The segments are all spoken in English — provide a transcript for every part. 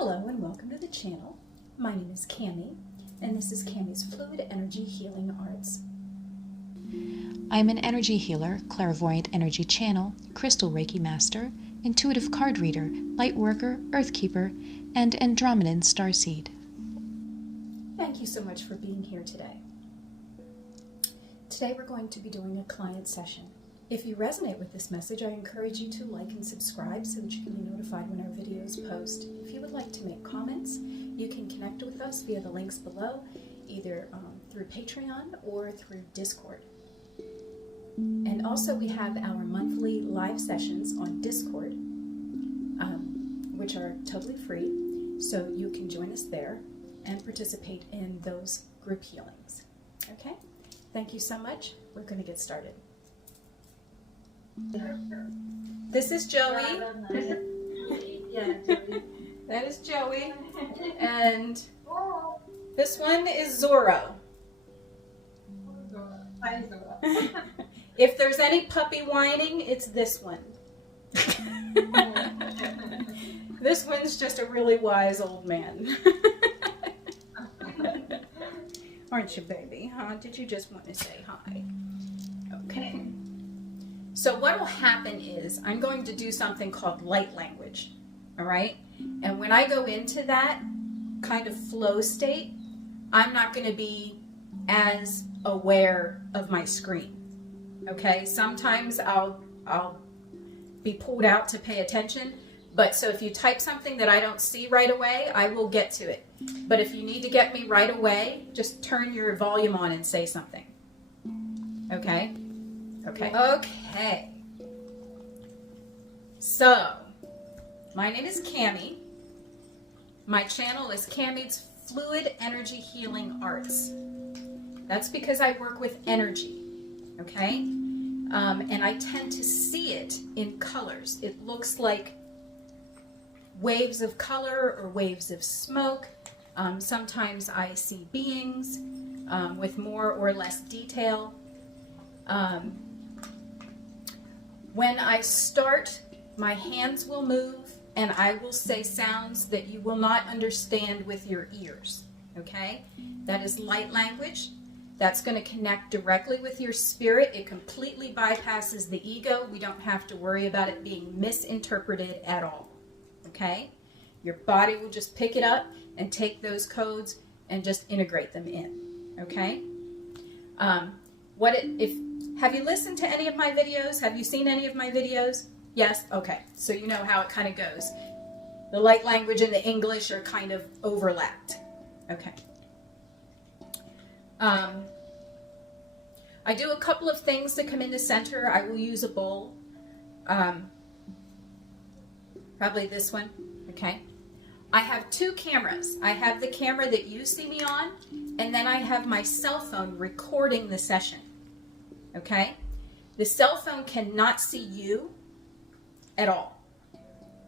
Hello and welcome to the channel. My name is Cami and this is Cami's Fluid Energy Healing Arts. I'm an energy healer, clairvoyant energy channel, crystal Reiki master, intuitive card reader, light worker, earth keeper, and Andromedan starseed. Thank you so much for being here today. Today we're going to be doing a client session. If you resonate with this message, I encourage you to like and subscribe so that you can be notified when our videos post. If you would like to make comments, you can connect with us via the links below, either through Patreon or through Discord. And also we have our monthly live sessions on Discord, which are totally free, so you can join us there and participate in those group healings. Okay? Thank you so much. We're going to get started. This is Joey. Yeah, Joey. That is Joey. And this one is Zorro. Hi, Zora. If there's any puppy whining, it's this one. This one's just a really wise old man. Aren't you, baby? Huh? Did you just want to say hi? Okay. So what will happen is I'm going to do something called light language. All right? And when I go into that kind of flow state, I'm not going to be as aware of my screen. Okay? Sometimes I'll be pulled out to pay attention. But so if you type something that I don't see right away, I will get to it. But if you need to get me right away, just turn your volume on and say something. Okay? Okay. Okay. So, my name is Cami. My channel is Cami's Fluid Energy Healing Arts. That's because I work with energy. Okay? And I tend to see it in colors. It looks like waves of color or waves of smoke. Sometimes I see beings with more or less detail. When I start, my hands will move and I will say sounds that you will not understand with your ears. Okay? That is light language. That's going to connect directly with your spirit. It completely bypasses the ego. We don't have to worry about it being misinterpreted at all. Okay? Your body will just pick it up and take those codes and just integrate them in. Okay? Have you listened to any of my videos? Have you seen any of my videos? Yes? Okay. So you know how it kind of goes. The light language and the English are kind of overlapped. Okay. I do a couple of things to come into center. I will use a bowl. Probably this one. Okay. I have two cameras. I have the camera that you see me on, and then I have my cell phone recording the session. Okay? The cell phone cannot see you at all.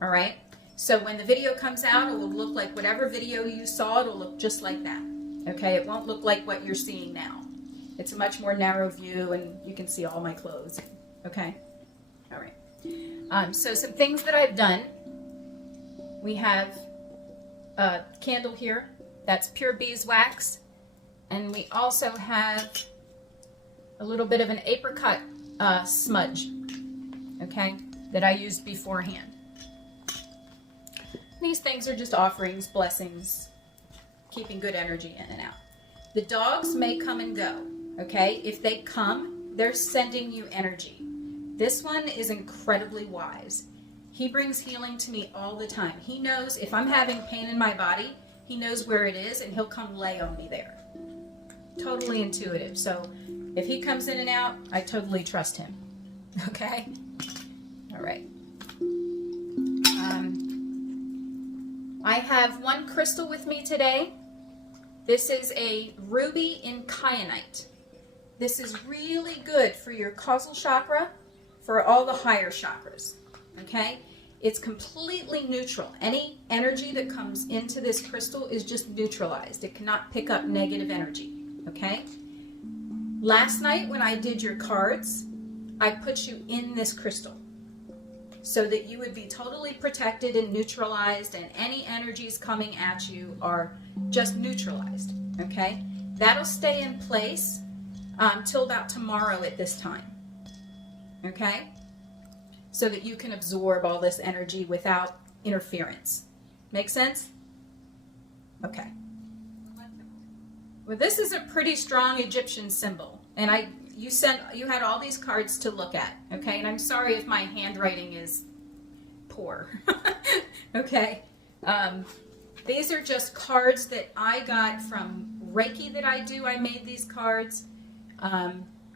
All right? So when the video comes out, it will look like whatever video you saw, it'll look just like that. Okay? It won't look like what you're seeing now. It's a much more narrow view, and you can see all my clothes. Okay? All right. So some things that I've done. We have a candle here. That's pure beeswax. And we also have a little bit of an apricot smudge, okay, that I used beforehand. These things are just offerings, blessings, keeping good energy in and out. The dogs may come and go, okay? If they come, they're sending you energy. This one is incredibly wise. He brings healing to me all the time. He knows if I'm having pain in my body, he knows where it is and he'll come lay on me there. Totally intuitive. So if he comes in and out, I totally trust him. Okay? All right. I have one crystal with me today. This is a ruby in kyanite. This is really good for your causal chakra, for all the higher chakras. Okay? It's completely neutral. Any energy that comes into this crystal is just neutralized. It cannot pick up negative energy. Okay? Last night when I did your cards, I put you in this crystal. so that you would be totally protected and neutralized, and any energies coming at you are just neutralized, okay? That'll stay in place till about tomorrow at this time, okay? So that you can absorb all this energy without interference. Make sense? Okay. Well, this is a pretty strong Egyptian symbol, and you had all these cards to look at, okay? And I'm sorry if my handwriting is poor, okay? These are just cards that I got from Reiki that I do. I made these cards.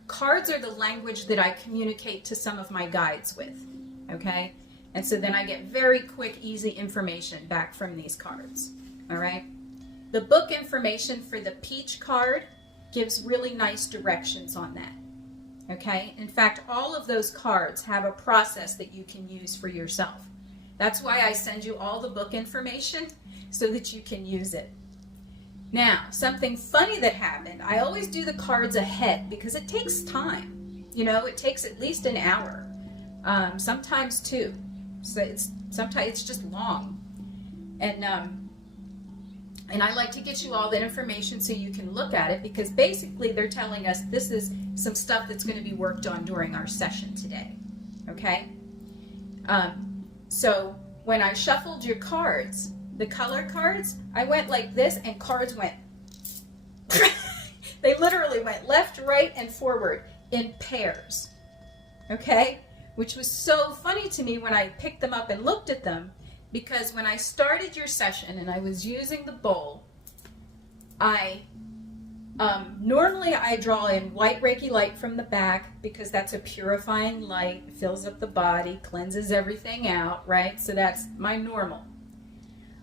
Cards are the language that I communicate to some of my guides with, okay? And so then I get very quick, easy information back from these cards, all right? The book information for the peach card gives really nice directions on that, okay? In fact, all of those cards have a process that you can use for yourself. That's why I send you all the book information so that you can use it. Now, something funny that happened, I always do the cards ahead because it takes time. You know, it takes at least an hour, sometimes two. So sometimes it's just long. And I like to get you all that information so you can look at it, because basically they're telling us this is some stuff that's going to be worked on during our session today, okay? So when I shuffled your cards, the color cards, I went like this and cards went, they literally went left, right, and forward in pairs, okay? Which was so funny to me when I picked them up and looked at them, because when I started your session and I was using the bowl, normally I draw in white Reiki light from the back, because that's a purifying light, fills up the body, cleanses everything out, right? So that's my normal.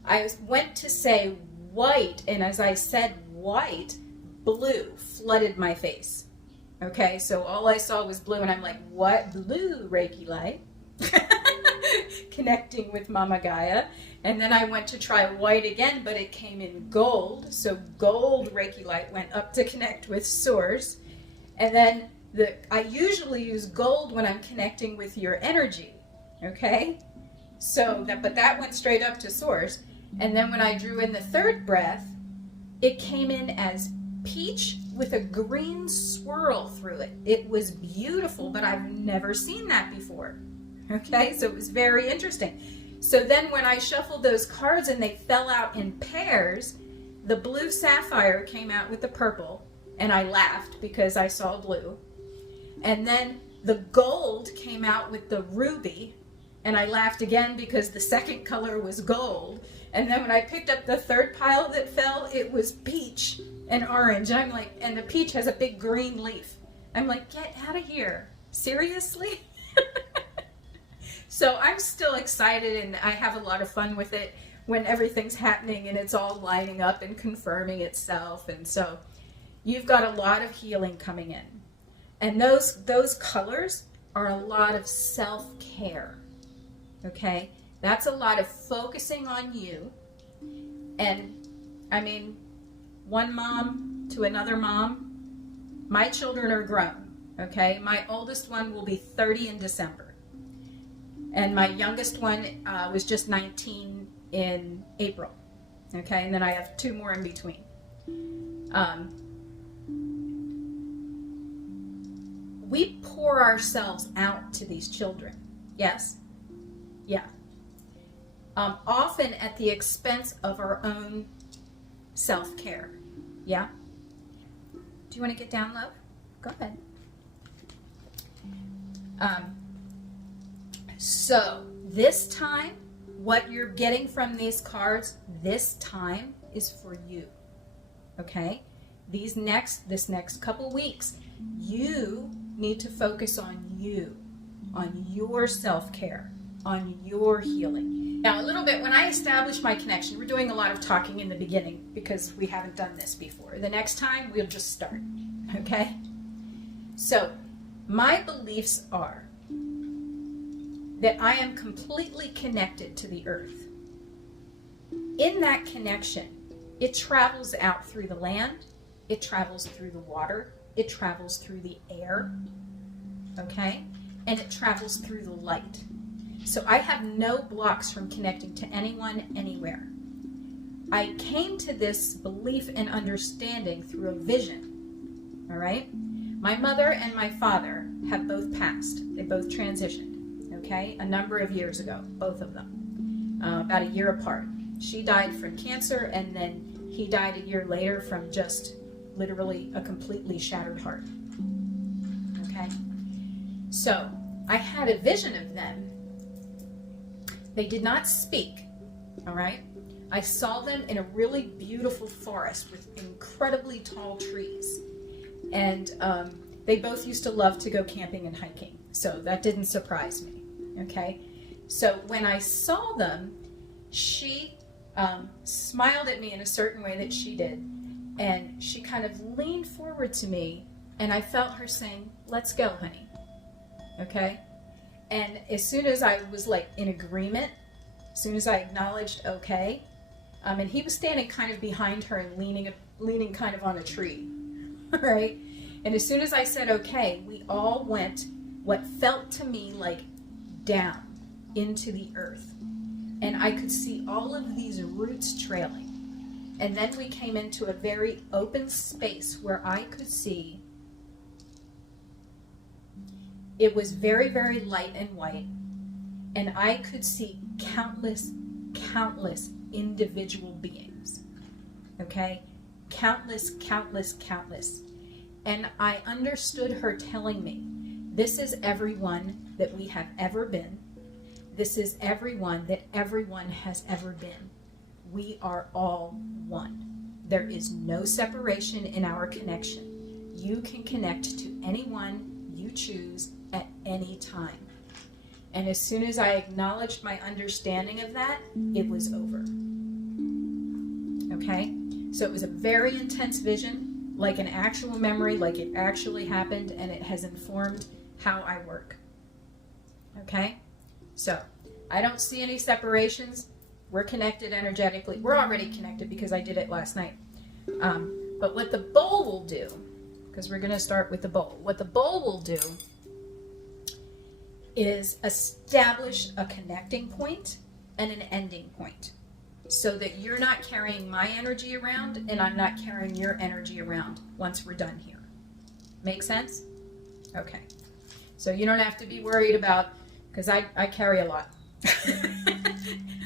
I went to say white, and as I said white, blue flooded my face. Okay, so all I saw was blue, and I'm like, what? Blue Reiki light? Connecting with Mama Gaia. And then I went to try white again, but it came in gold. So gold Reiki light went up to connect with Source. And then I usually use gold when I'm connecting with your energy. Okay? So but that went straight up to Source. And then when I drew in the third breath, it came in as peach with a green swirl through it. It was beautiful, but I've never seen that before. Okay, so it was very interesting. So then when I shuffled those cards and they fell out in pairs, the blue sapphire came out with the purple, and I laughed because I saw blue. And then the gold came out with the ruby, and I laughed again because the second color was gold. And then when I picked up the third pile that fell, it was peach and orange. And I'm like, and the peach has a big green leaf. I'm like, get out of here. Seriously? So I'm still excited, and I have a lot of fun with it when everything's happening and it's all lining up and confirming itself. And so you've got a lot of healing coming in. And those colors are a lot of self-care. Okay? That's a lot of focusing on you. And I mean, one mom to another mom, my children are grown. Okay? My oldest one will be 30 in December. And my youngest one was just 19 in April. Okay, and then I have two more in between. We pour ourselves out to these children. Yes? Yeah. Often at the expense of our own self-care. Yeah? Do you want to get down low? Go ahead. So this time, what you're getting from these cards this time is for you, okay? This next couple weeks, you need to focus on you, on your self-care, on your healing. Now, a little bit, when I establish my connection, we're doing a lot of talking in the beginning because we haven't done this before. The next time, we'll just start, okay? So, my beliefs are that I am completely connected to the earth. In that connection, it travels out through the land, it travels through the water, it travels through the air, okay? And it travels through the light. So I have no blocks from connecting to anyone, anywhere. I came to this belief and understanding through a vision, all right? My mother and my father have both passed. They both transitioned, okay? A number of years ago, both of them, about a year apart. She died from cancer, and then he died a year later from just literally a completely shattered heart, okay? So I had a vision of them. They did not speak, all right? I saw them in a really beautiful forest with incredibly tall trees. And they both used to love to go camping and hiking. So that didn't surprise me, okay? So when I saw them, she smiled at me in a certain way that she did. And she kind of leaned forward to me, and I felt her saying, "Let's go, honey." Okay? And as soon as I was like in agreement, as soon as I acknowledged okay, and he was standing kind of behind her and leaning kind of on a tree, right? And as soon as I said okay, we all went what felt to me like down into the earth. And I could see all of these roots trailing. And then we came into a very open space where I could see. It was very, very light and white, and I could see countless individual beings, okay? Countless. And I understood her telling me, this is everyone that we have ever been. This is everyone that everyone has ever been. We are all one. There is no separation in our connection. You can connect to anyone you choose at any time. And as soon as I acknowledged my understanding of that, it was over. Okay? So it was a very intense vision, like an actual memory, like it actually happened, and it has informed how I work. Okay? So I don't see any separations. We're connected energetically. We're already connected because I did it last night. But what the bowl will do, because we're going to start with the bowl, what the bowl will do is establish a connecting point and an ending point so that you're not carrying my energy around and I'm not carrying your energy around once we're done here. Make sense? Okay. So you don't have to be worried about, because I carry a lot.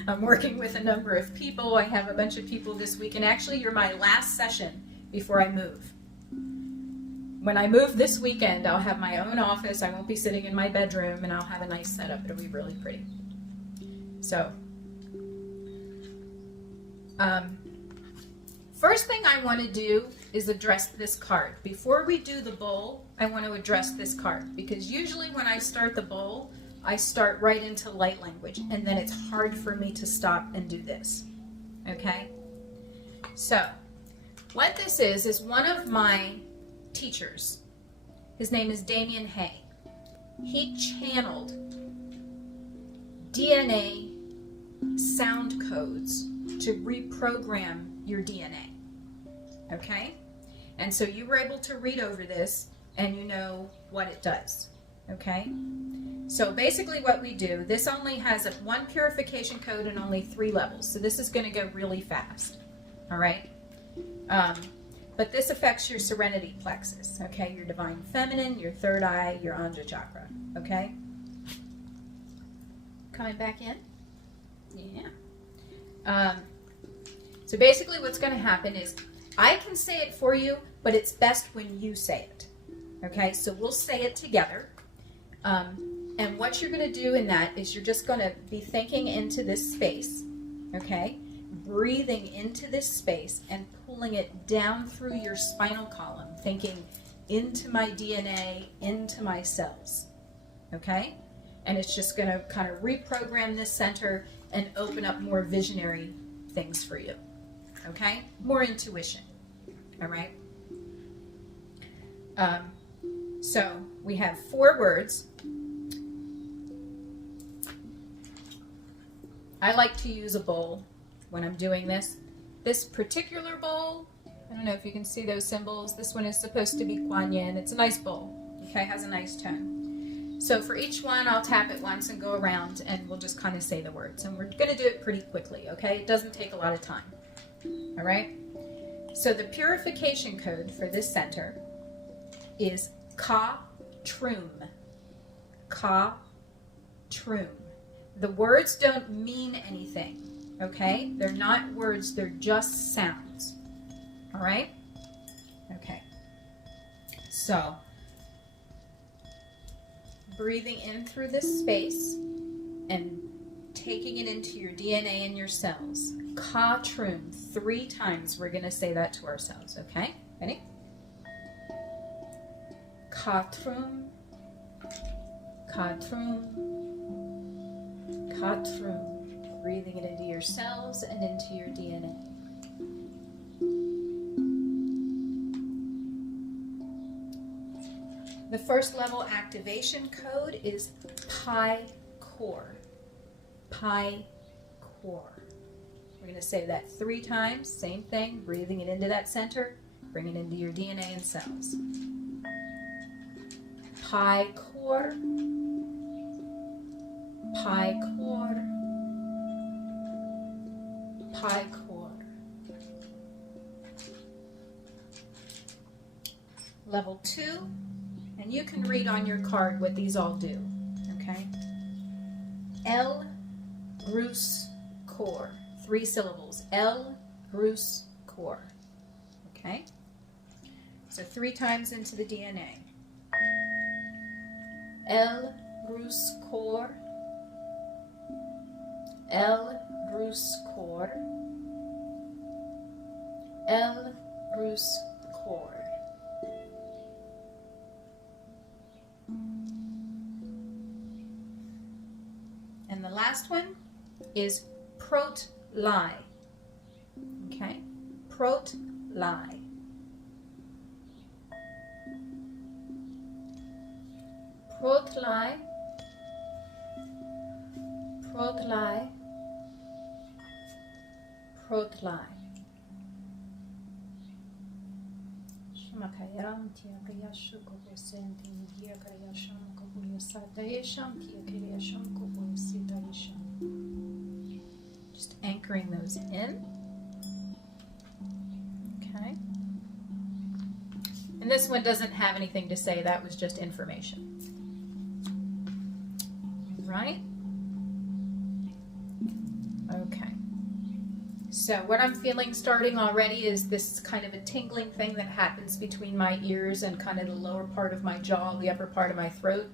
I'm working with a number of people. I have a bunch of people this week, and actually you're my last session before I move. When I move this weekend, I'll have my own office. I won't be sitting in my bedroom, and I'll have a nice setup. It'll be really pretty. So, first thing I want to do is address this card. Before we do the bowl, I want to address this card, because usually when I start the bowl, I start right into light language, and then it's hard for me to stop and do this. Okay? So, what this is one of my teachers. His name is Damien Hay. He channeled DNA sound codes to reprogram your DNA. Okay? And so you were able to read over this and you know what it does. Okay? So basically what we do, this only has one purification code and only 3 levels. So this is going to go really fast. All right? But this affects your serenity plexus, okay? Your divine feminine, your third eye, your Ajna chakra, okay? Coming back in? Yeah. So basically what's going to happen is I can say it for you, but it's best when you say it, okay? So we'll say it together. And what you're going to do in that is you're just going to be thinking into this space, okay? Breathing into this space and pulling it down through your spinal column, thinking into my DNA, into my cells, okay? And it's just going to kind of reprogram this center and open up more visionary things for you, okay? More intuition, all right? So we have 4 words. I like to use a bowl when I'm doing this. This particular bowl, I don't know if you can see those symbols. This one is supposed to be Kuan Yin. It's a nice bowl, okay? Has a nice tone. So for each one, I'll tap it once and go around, and we'll just kind of say the words. And we're going to do it pretty quickly, okay? It doesn't take a lot of time. All right? So the purification code for this center is Ka-Trum. Ka-Trum. The words don't mean anything, okay? They're not words, they're just sounds. All right? Okay. So, breathing in through this space and taking it into your DNA and your cells. Ka-Trum. 3 times we're going to say that to ourselves, okay? Ready? Ka-Trum. Ka-Trum. Ka-Trum. Breathing it into your cells and into your DNA. The first level activation code is Pi Core. Pi Core. We're going to say that 3 times, same thing, breathing it into that center, bring it into your DNA and cells. Pi Core. Pi Core. Pi Core. Level 2. And you can read on your card what these all do, okay? El Bruce Core. 3 syllables. El Bruce Core. Okay? So 3 times into the DNA. El Bruce Core. El Bruce Core. El Bruce Core. And the last one is Prot-Lie. Okay? Prot-Lie. Prot-Lie. Prot-Lie. Prot-Lie. Just anchoring those in. Okay. And this one doesn't have anything to say. That was just information. Right? Okay. So what I'm feeling starting already is this kind of a tingling thing that happens between my ears and kind of the lower part of my jaw, the upper part of my throat.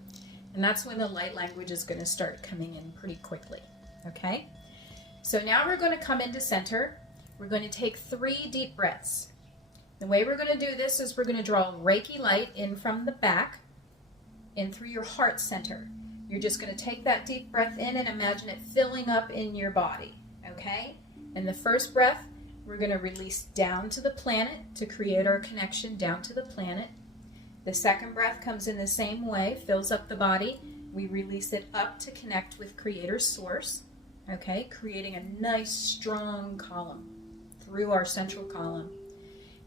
And that's when the light language is going to start coming in pretty quickly. Okay? So now we're going to come into center. We're going to take 3 deep breaths. The way we're going to do this is we're going to draw Reiki light in from the back, in through your heart center. You're just going to take that deep breath in and imagine it filling up in your body. Okay? And the first breath, we're going to release down to the planet to create our connection down to the planet. The second breath comes in the same way, fills up the body. We release it up to connect with Creator Source, okay, creating a nice strong column through our central column.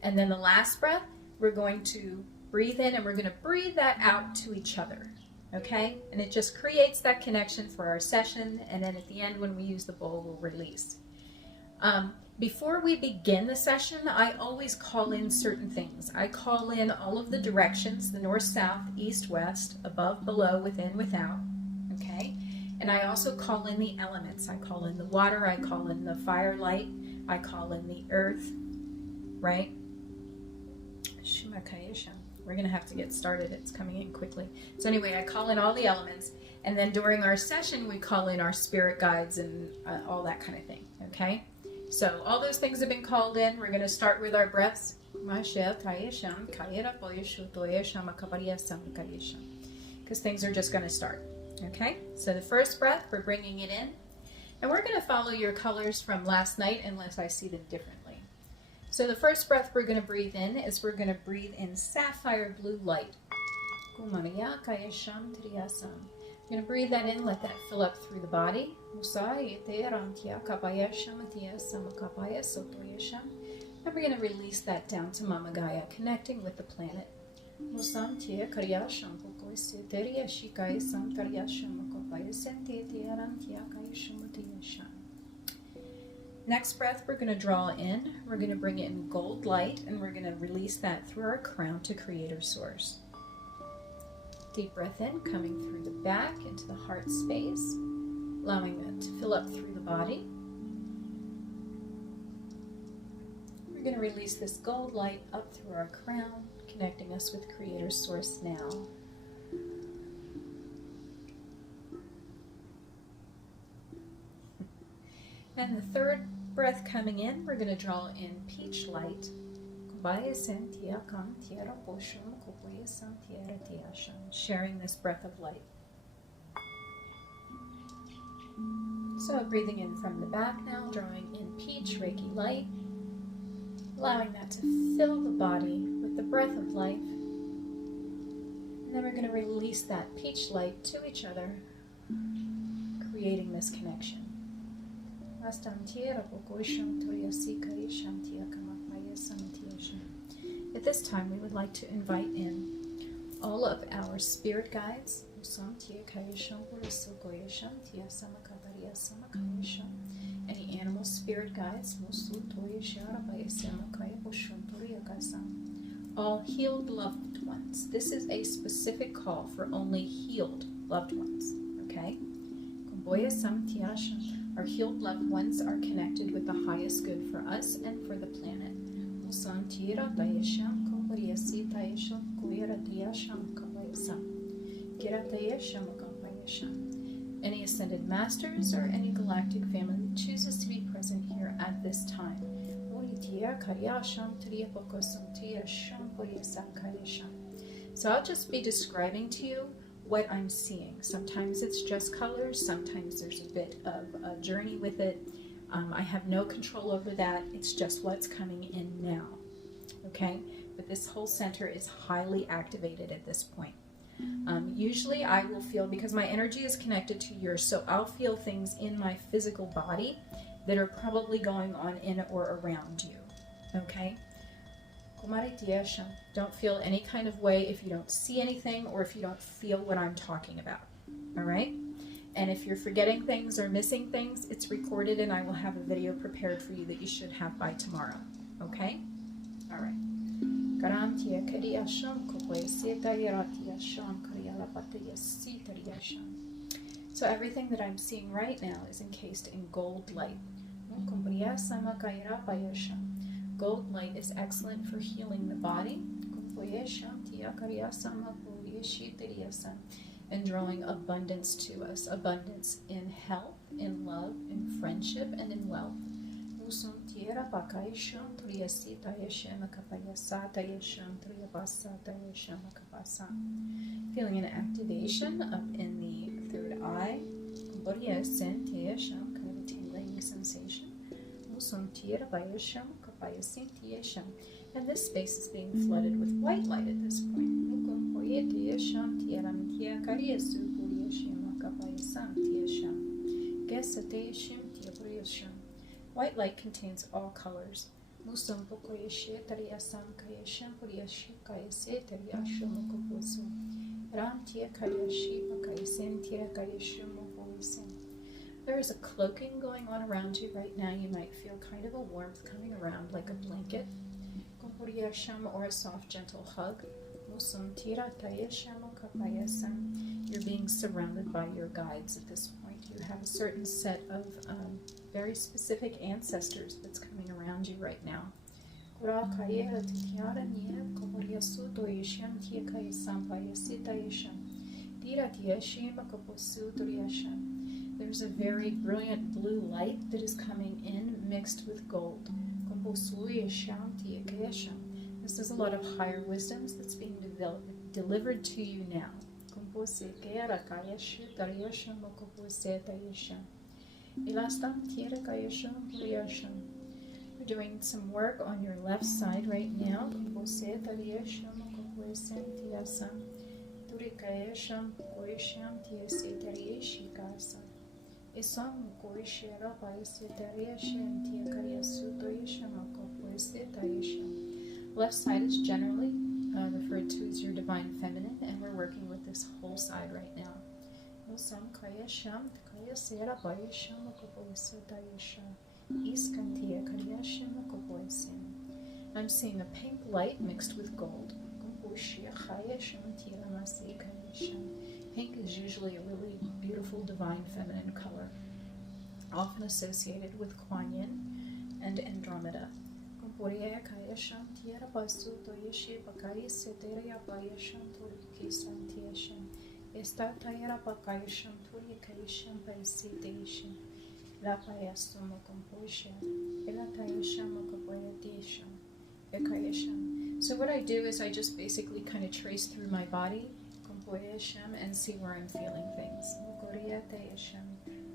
And then the last breath, we're going to breathe in and we're going to breathe that out to each other, okay? And it just creates that connection for our session, and then at the end when we use the bowl, we'll release. Before we begin the session, I always call in certain things. I call in all of the directions, the north, south, east, west, above, below, within, without, okay? And I also call in the elements. I call in the water, I call in the fire, light, I call in the earth, right? We're going to have to get started. It's coming in quickly. So anyway, I call in all the elements, and then during our session, we call in our spirit guides and all that kind of thing, okay? So all those things have been called in. We're going to start with our breaths. Because things are just going to start. Okay? So the first breath, we're bringing it in. And we're going to follow your colors from last night unless I see them differently. So the first breath we're going to breathe in is we're going to breathe in sapphire blue light. You're going to breathe that in, let that fill up through the body. And we're going to release that down to Mama Gaia, connecting with the planet. Next breath, we're going to draw in. We're going to bring in gold light, and we're going to release that through our crown to Creator Source. Deep breath in, coming through the back into the heart space, allowing that to fill up through the body. We're going to release this gold light up through our crown, connecting us with Creator Source now. And the third breath coming in, we're going to draw in peach light. Sharing this breath of light. So breathing in from the back now, drawing in peach Reiki light, allowing that to fill the body with the breath of life. And then we're going to release that peach light to each other, creating this connection. At this time, we would like to invite in all of our spirit guides, any animal spirit guides, all healed loved ones. This is a specific call for only healed loved ones, okay? Our healed loved ones are connected with the highest good for us and for the planet. Any ascended masters or any galactic family that chooses to be present here at this time. So I'll just be describing to you what I'm seeing. Sometimes it's just colors, sometimes there's a bit of a journey with it. I have no control over that. It's just what's coming in now. Okay? But this whole center is highly activated at this point. Usually I will feel, because my energy is connected to yours, so I'll feel things in my physical body that are probably going on in or around you. Okay? Don't feel any kind of way if you don't see anything or if you don't feel what I'm talking about. All right? And if you're forgetting things or missing things, it's recorded and I will have a video prepared for you that you should have by tomorrow. Okay? All right. So everything that I'm seeing right now is encased in gold light. Gold light is excellent for healing the body and drawing abundance to us. Abundance in health, in love, in friendship, and in wealth. Feeling an activation up in the third eye. Kind of a tingling sensation. And this space is being flooded with white light at this point. White light contains all colors. There is a cloaking going on around you right now. You might feel kind of a warmth coming around, like a blanket, or a soft, gentle hug. You're being surrounded by your guides at this point. You have a certain set of very specific ancestors that's coming around you right now. There's a very brilliant blue light that is coming in mixed with gold. This is a lot of higher wisdoms that's being delivered to you now. We're doing some work on your left side right now. Left side is generally referred to as your divine feminine, and we're working with this whole side right now. I'm seeing a pink light mixed with gold. Pink is usually a really beautiful divine feminine color, often associated with Kuan Yin and Andromeda. So what I do is I just basically kind of trace through my body and see where I'm feeling things.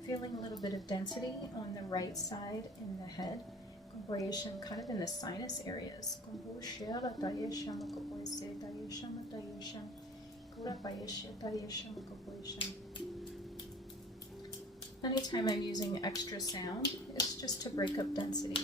Feeling a little bit of density on the right side in the head, kind of in the sinus areas. Anytime I'm using extra sound, it's just to break up density.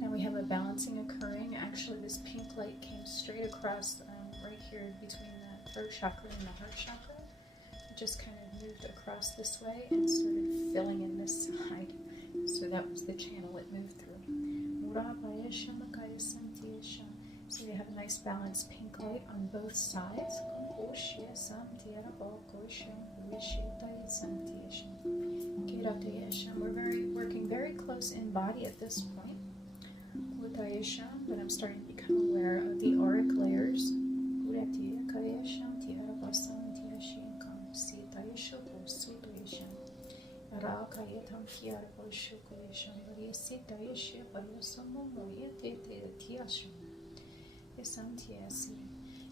Now we have a balancing occurring. Actually, this pink light came straight across right here between the throat chakra and the heart chakra. It just kind of moved across this way and started filling in this side. So that was the channel it moved through. So you have a nice balanced pink light on both sides. We're working very close in body at this point. But I'm starting to become aware of the auric layers.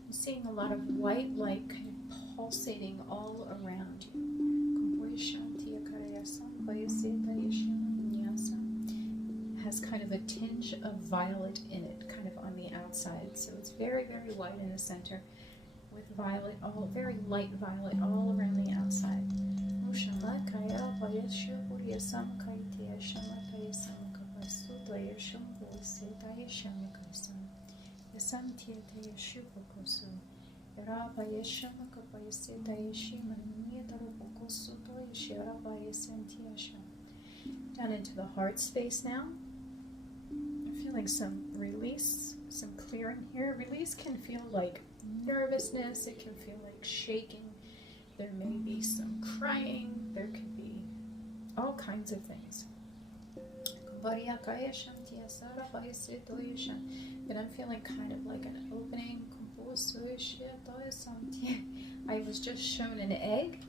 I'm seeing a lot of white light kind of pulsating all around you. Has kind of a tinge of violet in it, kind of on the outside. So it's very, very white in the center with violet, all very light violet all around the outside. Down into the heart space now. I'm feeling some release, some clearing here. Release can feel like nervousness, it can feel like shaking. There may be some crying, there could be all kinds of things. But I'm feeling kind of like an opening. I was just shown an egg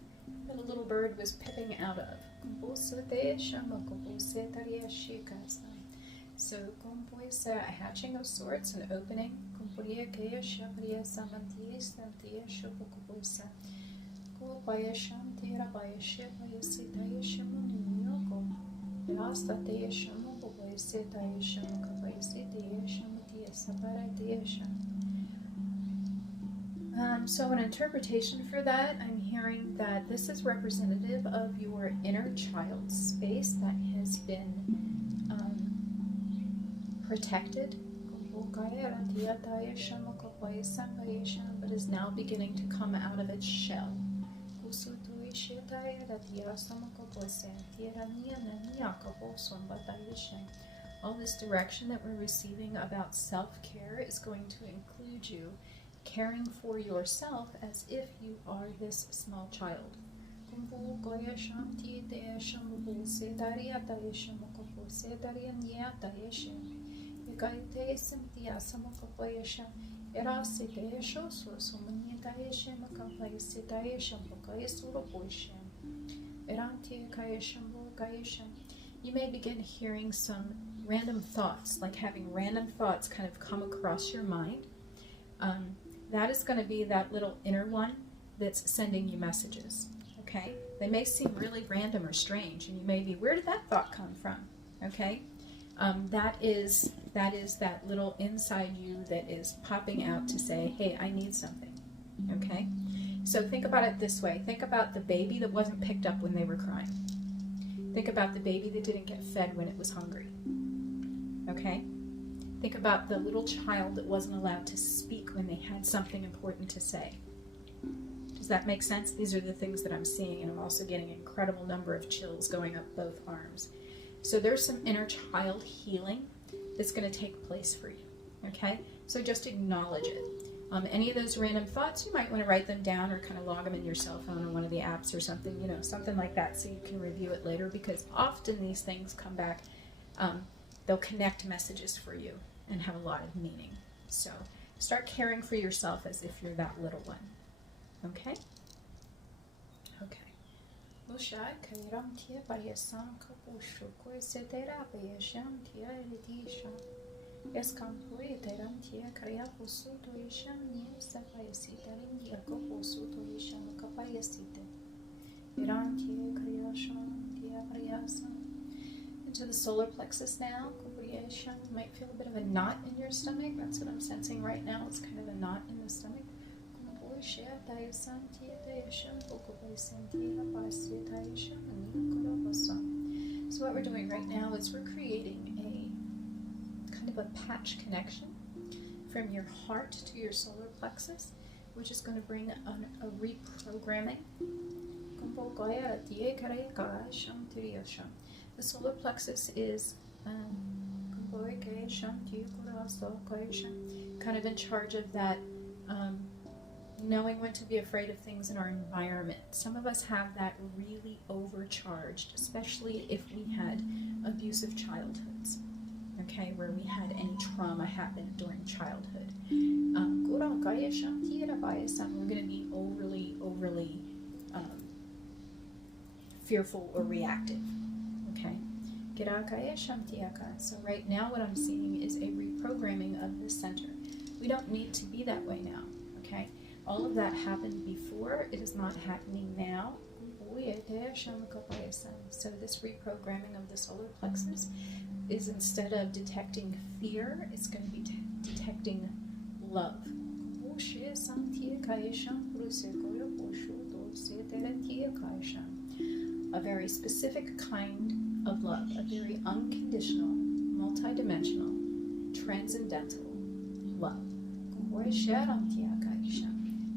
that a little bird was peeping out of. So a hatching of sorts, an opening. So an interpretation for that, I'm hearing that this is representative of your inner child space that has been protected, but is now beginning to come out of its shell. All this direction that we're receiving about self-care is going to include you caring for yourself as if you are this small child. you may begin hearing some random thoughts, like having random thoughts kind of come across your mind. That is going to be that little inner one that's sending you messages, okay? They may seem really random or strange, and you may be, where did that thought come from, okay? That is that little inside you that is popping out to say, hey, I need something, okay? So think about it this way. Think about the baby that wasn't picked up when they were crying. Think about the baby that didn't get fed when it was hungry, okay? Think about the little child that wasn't allowed to speak when they had something important to say. Does that make sense? These are the things that I'm seeing, and I'm also getting an incredible number of chills going up both arms. So there's some inner child healing that's going to take place for you, okay? So just acknowledge it. Any of those random thoughts, you might want to write them down or kind of log them in your cell phone or one of the apps or something, you know, something like that, so you can review it later, because often these things come back, they'll connect messages for you and have a lot of meaning. So start caring for yourself as if you're that little one, okay? Okay. Ushai kairam tia bayasam kapushu koisetera bayasham tia edisha. Escampui teram tia kaya posu to isham ni sapayasita india kaposu to isham kapayasita. Iran tia kriyasham tia kriyasam. Into the solar plexus now. You might feel a bit of a knot in your stomach. That's what I'm sensing right now. It's kind of a knot in the stomach. So what we're doing right now is we're creating a kind of a patch connection from your heart to your solar plexus, which is going to bring a reprogramming. The solar plexus is kind of in charge of that, knowing when to be afraid of things in our environment. Some of us have that really overcharged, especially if we had abusive childhoods, okay, where we had any trauma happen during childhood. We're going to be overly fearful or reactive, okay? So right now what I'm seeing is a reprogramming of the center. We don't need to be that way now, okay? All of that happened before. It is not happening now. So this reprogramming of the solar plexus is, instead of detecting fear, it's going to be detecting love. A very specific kind of love, a very unconditional, multidimensional, transcendental love.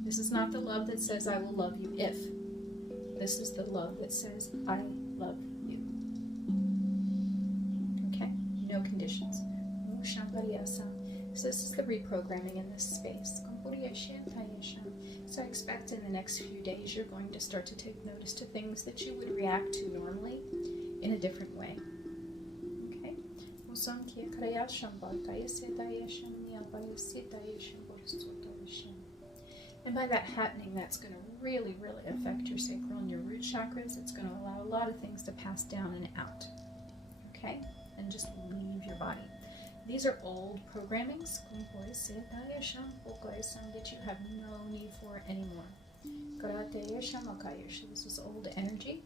This is not the love that says, I will love you if. This is the love that says, I love you. Okay? No conditions. So this is the reprogramming in this space. So I expect in the next few days you're going to start to take notice to things that you would react to normally in a different way. Okay? And by that happening, that's going to really, really affect your sacral and your root chakras. It's going to allow a lot of things to pass down and out. Okay? And just leave your body. These are old programmings that you have no need for anymore. This is old energy.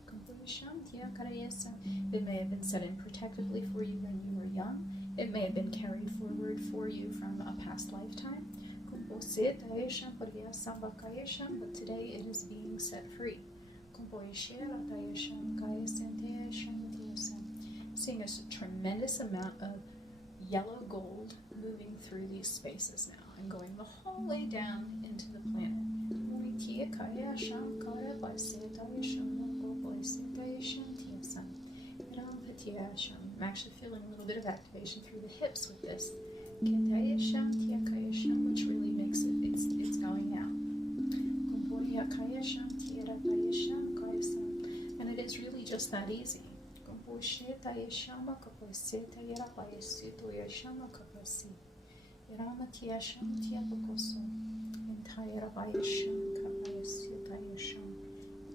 It may have been set in protectively for you when you were young. It may have been carried forward for you from a past lifetime. But today it is being set free. Seeing a tremendous amount of yellow gold moving through these spaces now and going the whole way down into the planet. I'm actually feeling a little bit of activation through the hips with this, which really makes it's going out. And it is really just that easy.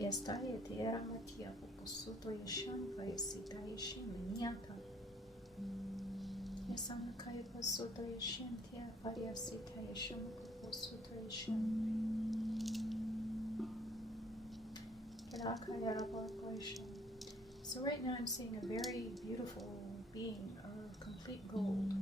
Esta etera matia pokusuto yesham kayasita yeshim niata. Yesam kaya posuto yeshim tia variasita yesham posuto yeshim. So right now I'm seeing a very beautiful being of complete gold.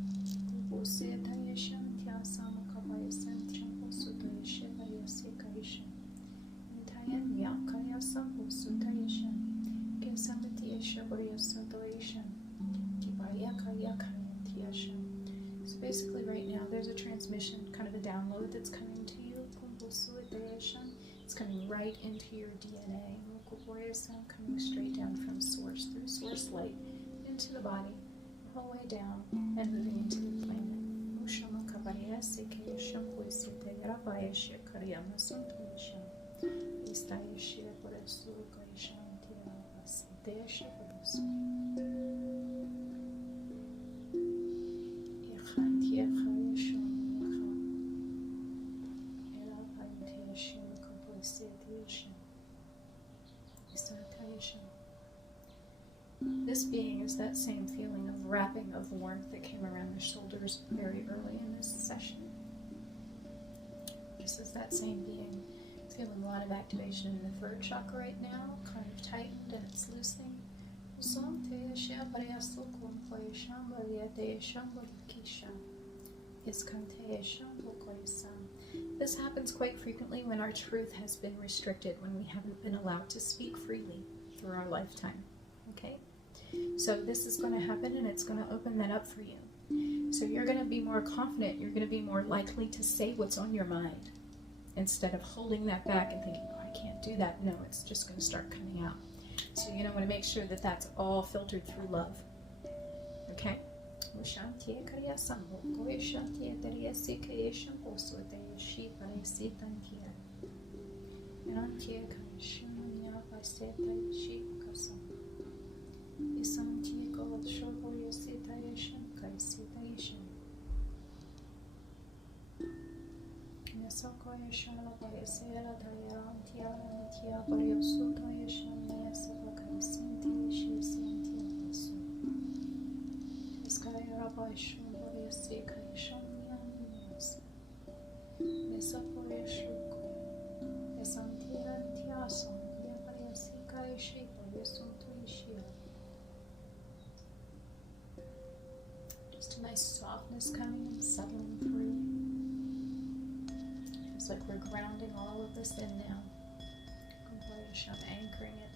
So basically right now there's a transmission, kind of a download that's coming to you. It's coming right into your DNA. Coming straight down from source, through source light, into the body, the whole way down, and moving into the planet. This being is that same feeling of wrapping of warmth that came around the shoulders very early in this session. This is that same being feeling a lot of activation in the third chakra right now, kind of tightened and it's loosening. This happens quite frequently when our truth has been restricted, when we haven't been allowed to speak freely through our lifetime. Okay? So this is going to happen and it's going to open that up for you. So you're going to be more confident, you're going to be more likely to say what's on your mind instead of holding that back and thinking, oh, I can't do that. No, it's just going to start coming out. So you want to make sure that that's all filtered through love. Okay? Just a nice softness coming and settling through. It's like we're grounding all of this in now. I'm anchoring it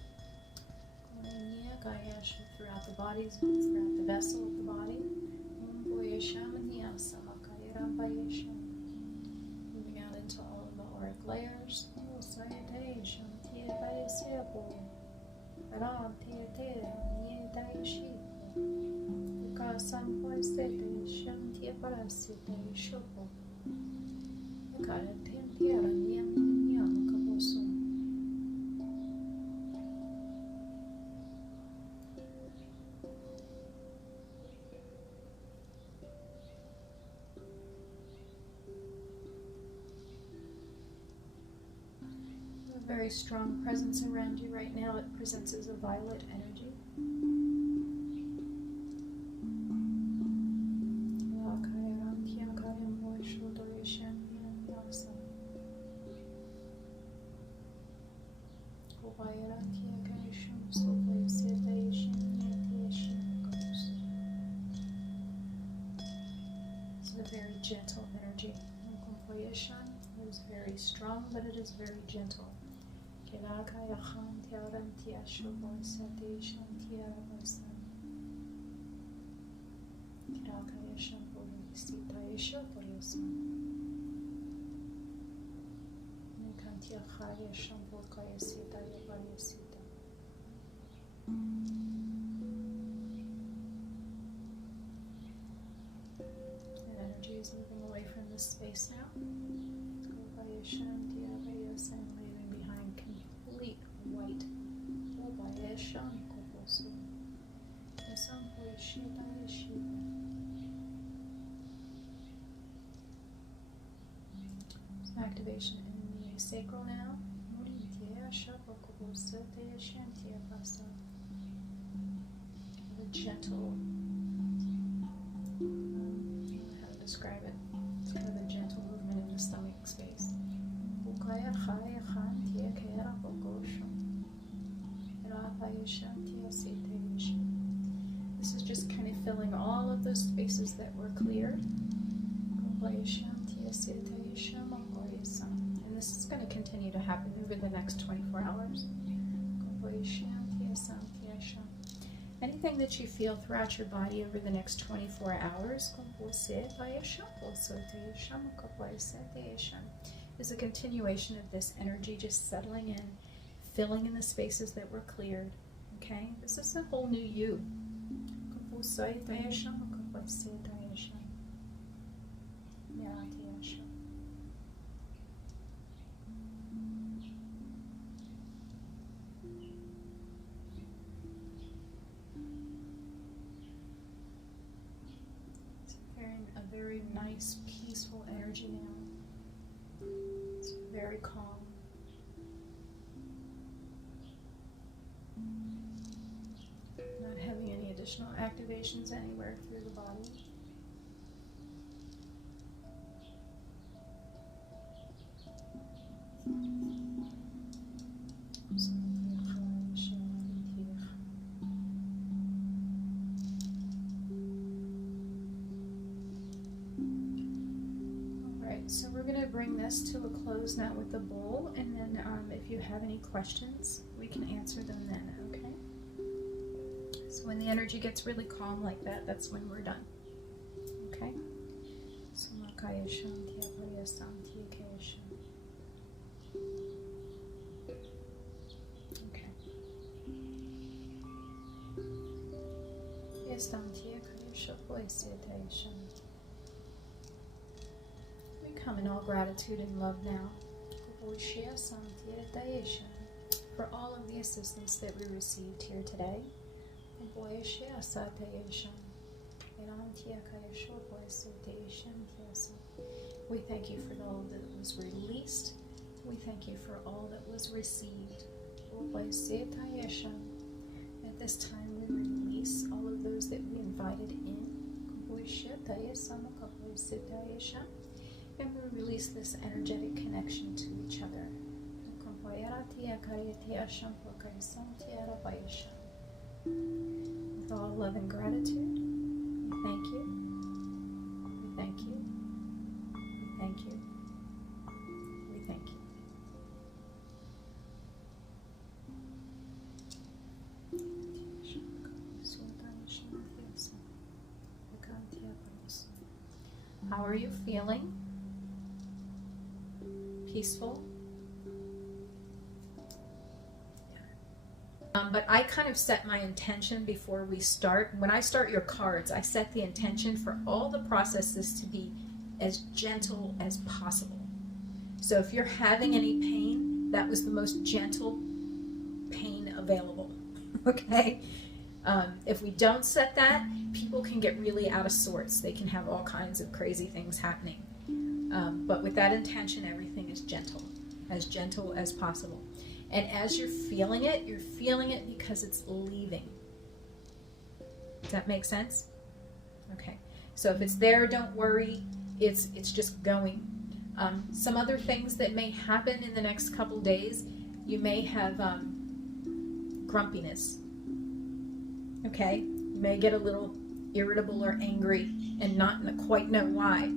throughout the bodies, throughout the vessel of the body. Moving out into all of the auric layers. A very strong presence around you right now. It presents as a violet energy. It's a very gentle energy. It is very strong, but it is very gentle. The energy is moving away from this space now. And leaving behind complete white. Some activation in the sacral now. The gentle, I don't know how to describe it. It's kind of a gentle movement in the stomach space. This is just kind of filling all of those spaces that were clear. And this is going to continue to happen over the next 24 hours. Anything that you feel throughout your body over the next 24 hours is a continuation of this energy just settling in, filling in the spaces that were cleared. Okay? This is a whole new you. A very nice, peaceful energy now. It's very calm. Not having any additional activations anywhere through the body. So we're going to bring this to a close now with the bowl, and then if you have any questions, we can answer them then, okay? So when the energy gets really calm like that, that's when we're done, okay? So we come in all gratitude and love now for all of the assistance that we received here today. We thank you for all that was released. We thank you for all that was received. At this time, we release all of those that we invited in. And we release this energetic connection to each other. With all love and gratitude, we thank you. We thank you. We thank you. We thank you. How are you feeling? Peaceful? But I kind of set my intention before we start. When I start your cards, I set the intention for all the processes to be as gentle as possible. So if you're having any pain, that was the most gentle pain available, okay? If we don't set that, people can get really out of sorts. They can have all kinds of crazy things happening. But with that intention, everything is gentle as possible. And as you're feeling it because it's leaving. Does that make sense? Okay. So if it's there, don't worry. It's just going. Some other things that may happen in the next couple days, you may have grumpiness. Okay? You may get a little irritable or angry and not quite know why.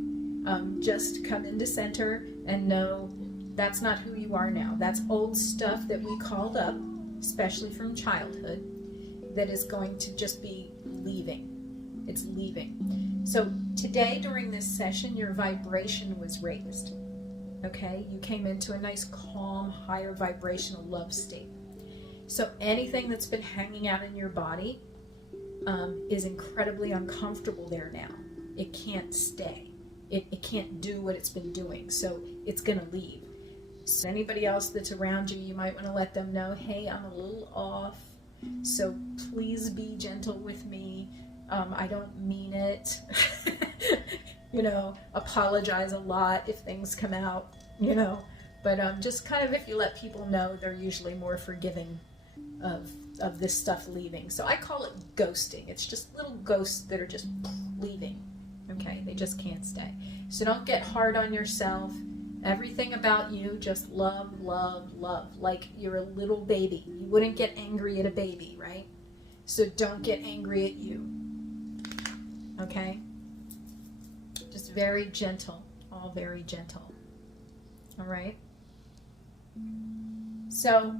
Just come into center and know that's not who you are now. That's old stuff that we called up, especially from childhood, that is going to just be leaving. It's leaving. So today during this session, your vibration was raised. Okay? You came into a nice, calm, higher vibrational love state. So anything that's been hanging out in your body is incredibly uncomfortable there now. It can't stay. It can't do what it's been doing. So it's going to leave. So anybody else that's around you, you might want to let them know, hey, I'm a little off. So please be gentle with me. I don't mean it. Apologize a lot if things come out, But just kind of, if you let people know, they're usually more forgiving of this stuff leaving. So I call it ghosting. It's just little ghosts that are just leaving. Okay, they just can't stay. So don't get hard on yourself. Everything about you, just love, love, love. Like you're a little baby. You wouldn't get angry at a baby, right? So don't get angry at you. Okay? Just very gentle. All very gentle. All right? So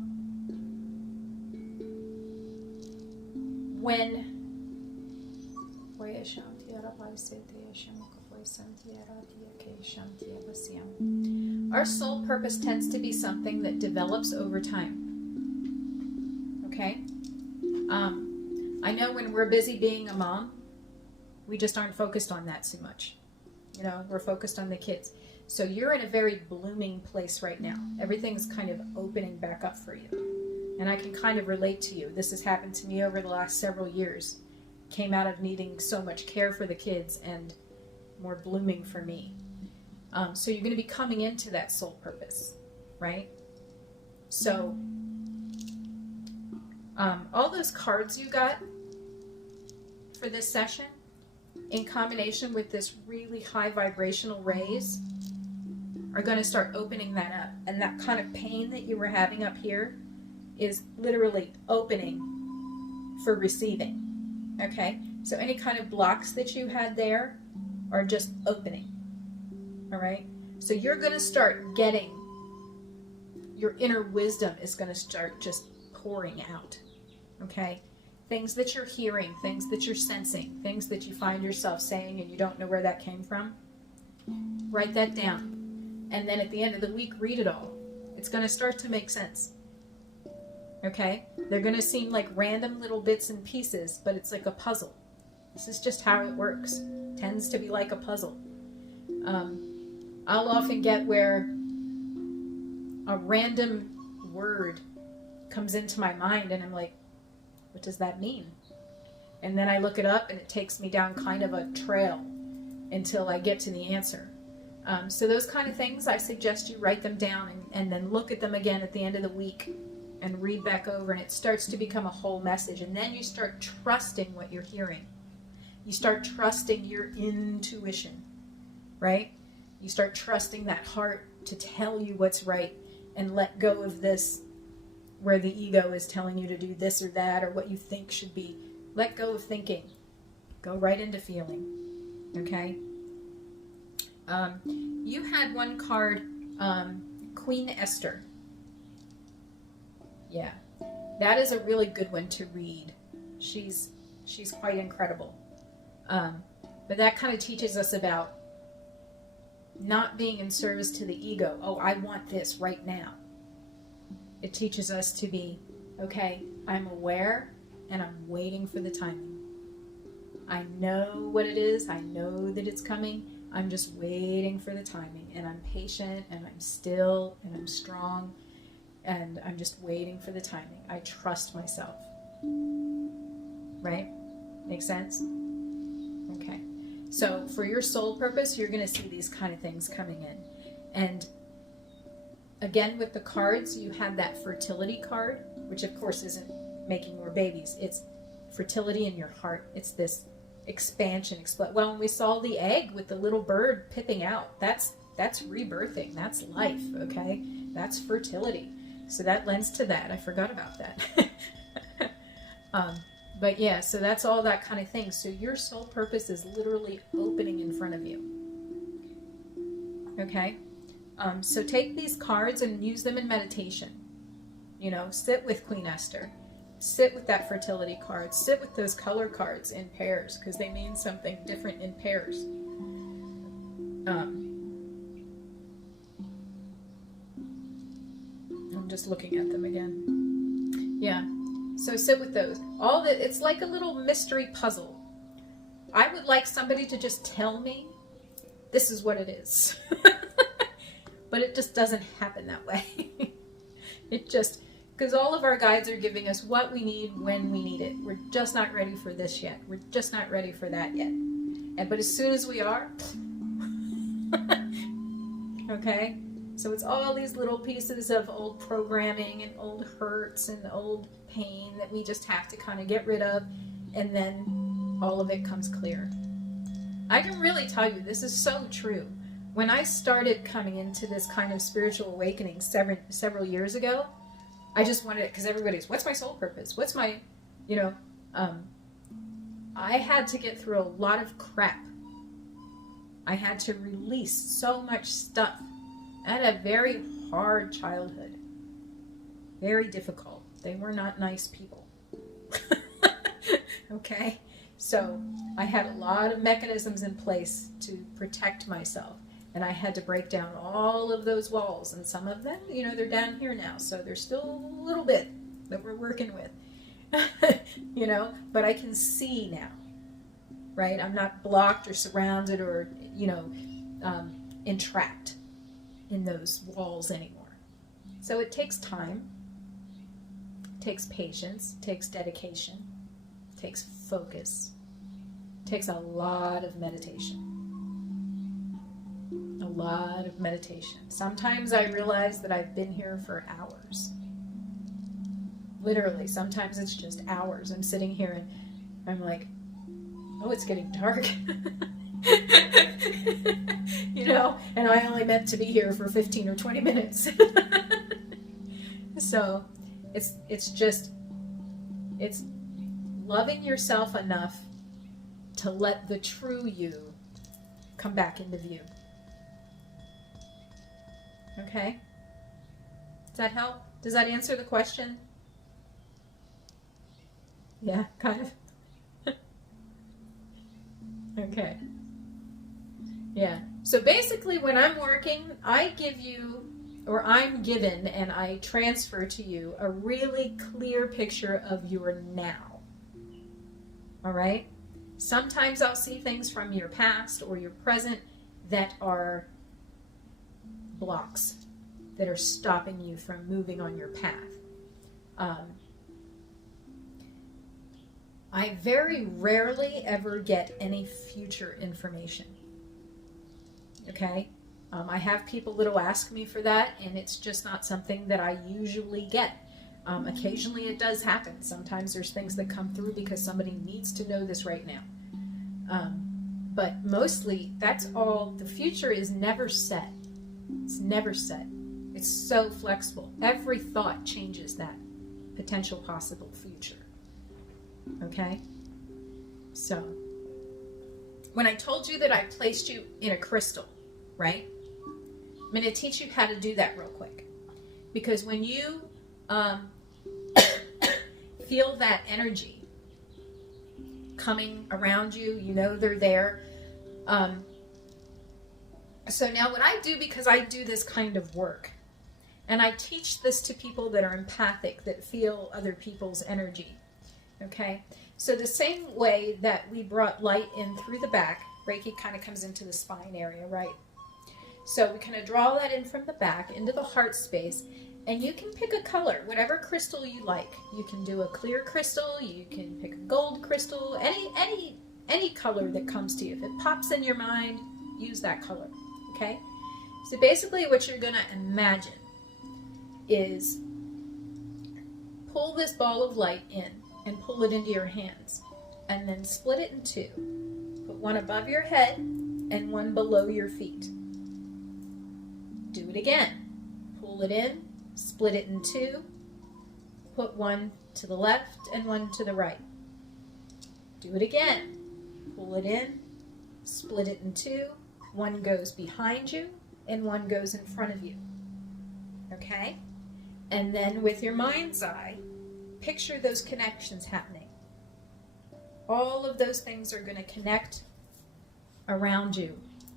when our soul purpose tends to be something that develops over time. Okay? I know when we're busy being a mom, we just aren't focused on that so much. You know, we're focused on the kids. So you're in a very blooming place right now. Everything's kind of opening back up for you. And I can kind of relate to you. This has happened to me over the last several years. Came out of needing so much care for the kids and more blooming for me. So you're going to be coming into that soul purpose, right? So all those cards you got for this session, in combination with this really high vibrational rays, are going to start opening that up. And that kind of pain that you were having up here is literally opening for receiving. Okay? So any kind of blocks that you had there are just opening. All right? So you're going to start getting, your inner wisdom is going to start just pouring out. Okay? Things that you're hearing, things that you're sensing, things that you find yourself saying and you don't know where that came from, write that down. And then at the end of the week, read it all. It's going to start to make sense. Okay? They're going to seem like random little bits and pieces, but it's like a puzzle. This is just how it works. It tends to be like a puzzle. I'll often get where a random word comes into my mind and I'm like, what does that mean? And then I look it up and it takes me down kind of a trail until I get to the answer. So those kind of things, I suggest you write them down and then look at them again at the end of the week and read back over, and it starts to become a whole message. And then you start trusting what you're hearing. You start trusting your intuition, right? You start trusting that heart to tell you what's right and let go of this where the ego is telling you to do this or that or what you think should be. Let go of thinking. Go right into feeling, okay? You had one card, Queen Esther. Yeah, that is a really good one to read. She's quite incredible. But that kind of teaches us about not being in service to the ego. Oh, I want this right now. It teaches us to be, okay, I'm aware and I'm waiting for the timing. I know what it is. I know that it's coming. I'm just waiting for the timing, and I'm patient, and I'm still, and I'm strong, and I'm just waiting for the timing. I trust myself. Right? Make sense? Okay. So for your soul purpose, you're going to see these kind of things coming in. And again, with the cards, you have that fertility card, which of course isn't making more babies. It's fertility in your heart. It's this expansion. Well, when we saw the egg with the little bird pipping out, that's rebirthing. That's life, okay? That's fertility. So that lends to that. I forgot about that. But yeah, so that's all that kind of thing. So your soul purpose is literally opening in front of you. Okay? So take these cards and use them in meditation. You know, sit with Queen Esther. Sit with that fertility card. Sit with those color cards in pairs because they mean something different in pairs. I'm just looking at them again. Yeah. So sit with those. It's like a little mystery puzzle. I would like somebody to just tell me this is what it is. But it just doesn't happen that way. It just, because all of our guides are giving us what we need when we need it. We're just not ready for this yet. We're just not ready for that yet. But as soon as we are, okay, So it's all these little pieces of old programming and old hurts and old pain that we just have to kind of get rid of, and then all of it comes clear. I can really tell you, this is so true. When I started coming into this kind of spiritual awakening several years ago, I just wanted it, because everybody's, what's my soul purpose? What's my, I had to get through a lot of crap. I had to release so much stuff. I had a very hard childhood. Very difficult. They were not nice people. Okay? So I had a lot of mechanisms in place to protect myself. And I had to break down all of those walls. And some of them, they're down here now. So there's still a little bit that we're working with. But I can see now. Right? I'm not blocked or surrounded or, entrapped in those walls anymore. So it takes time, it takes patience, it takes dedication, it takes focus, it takes a lot of meditation. A lot of meditation. Sometimes I realize that I've been here for hours. Literally, sometimes it's just hours. I'm sitting here and I'm like, oh, it's getting dark. And I only meant to be here for 15 or 20 minutes. So it's loving yourself enough to let the true you come back into view. Okay? Does that help? Does that answer the question? Yeah, kind of. Okay. Yeah. So basically when I'm working, I give you, or I'm given and I transfer to you a really clear picture of your now. All right? Sometimes I'll see things from your past or your present that are blocks that are stopping you from moving on your path. I very rarely ever get any future information. Okay? I have people that'll ask me for that, and it's just not something that I usually get. Occasionally it does happen. Sometimes there's things that come through because somebody needs to know this right now. But mostly, that's all. The future is never set. It's never set. It's so flexible. Every thought changes that potential possible future. Okay? So, when I told you that I placed you in a crystal, right? I'm going to teach you how to do that real quick. Because when you feel that energy coming around you, you know they're there. So now what I do, because I do this kind of work, and I teach this to people that are empathic, that feel other people's energy. Okay? So the same way that we brought light in through the back, Reiki kind of comes into the spine area, right? So we kind of draw that in from the back into the heart space, and you can pick a color, whatever crystal you like. You can do a clear crystal, you can pick a gold crystal, any color that comes to you. If it pops in your mind, use that color, okay? So basically what you're going to imagine is pull this ball of light in and pull it into your hands, and then split it in two. Put one above your head and one below your feet. Do it again. Pull it in, split it in two, put one to the left and one to the right. Do it again. Pull it in, split it in two, one goes behind you and one goes in front of you. Okay? And then with your mind's eye, picture those connections happening. All of those things are going to connect around you.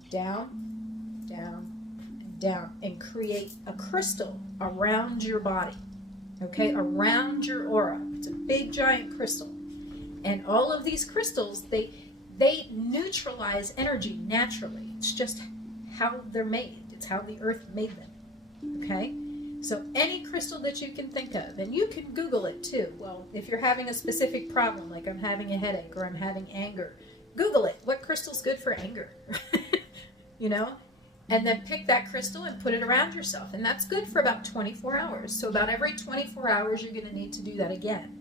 Down, down, and down. And create a crystal around your body. Okay? Around your aura. It's a big giant crystal. And all of these crystals, they neutralize energy naturally. It's just how they're made. It's how the earth made them. Okay? So any crystal that you can think of, and you can Google it too. Well, if you're having a specific problem, like I'm having a headache or I'm having anger, Google it. What crystal's good for anger? You know? and then pick that crystal and put it around yourself. And that's good for about 24 hours. So about every 24 hours, you're going to need to do that again.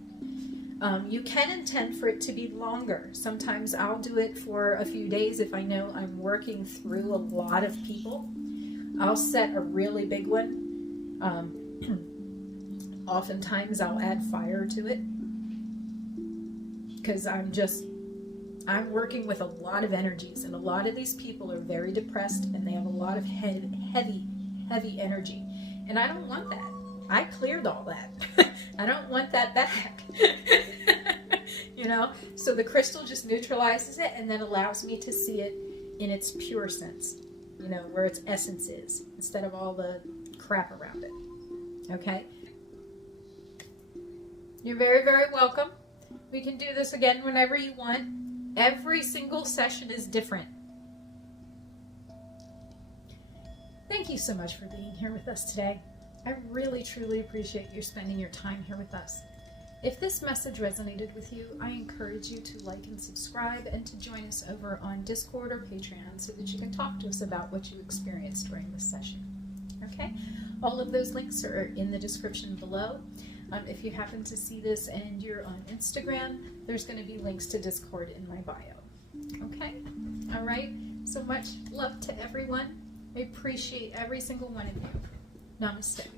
You can intend for it to be longer. Sometimes I'll do it for a few days if I know I'm working through a lot of people. I'll set a really big one. Oftentimes I'll add fire to it because I'm working with a lot of energies, and a lot of these people are very depressed and they have a lot of heavy energy, and I don't want that. I cleared all that. I don't want that back. You know, so the crystal just neutralizes it and then allows me to see it in its pure sense, you know, where its essence is, instead of all the crap around it. Okay? You're very, very welcome. We can do this again whenever you want. Every single session is different. Thank you so much for being here with us today. I really, truly appreciate you spending your time here with us. If this message resonated with you, I encourage you to like and subscribe and to join us over on Discord or Patreon so that you can talk to us about what you experienced during this session. Okay? All of those links are in the description below. If you happen to see this and you're on Instagram, there's going to be links to Discord in my bio. Okay? All right? So much love to everyone. I appreciate every single one of you. Namaste.